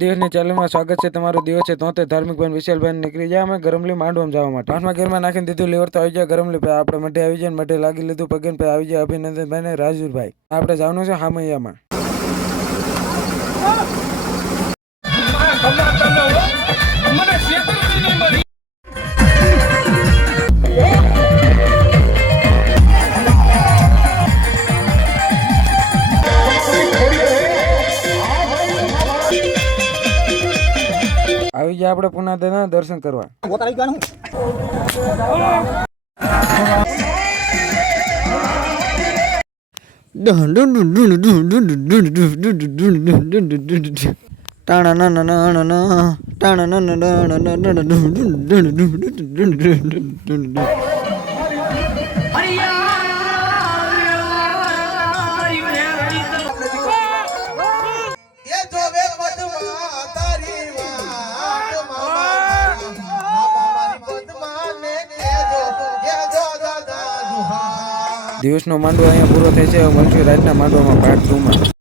દિવસની ચાલીમાં સ્વાગત છે તમારું. દિવસ છે તો ધાર્મિક ભાઈ વિશાલભાઈ નીકળી જાય અમે ગરમલી માંડવામાં જવા માટે. પાંચમા ગેરમાં નાખીને દીધું લીવર તો આવી જાય ગરમલી. આપણે મઢે આવી જાય, મઢે લાગી લીધું પગન ભાઈ આવી જાય અભિનંદનભાઈ ને રાજુભાઈ. આપણે જવાનું છે હામૈયામાં. આવી જાય આપણે પુના દર્શન કરવા. દિવસનો માંડવો અહીંયા પૂરો થાય છે. મળશું રાતના માંડવામાં પાર્ટ 2 માં.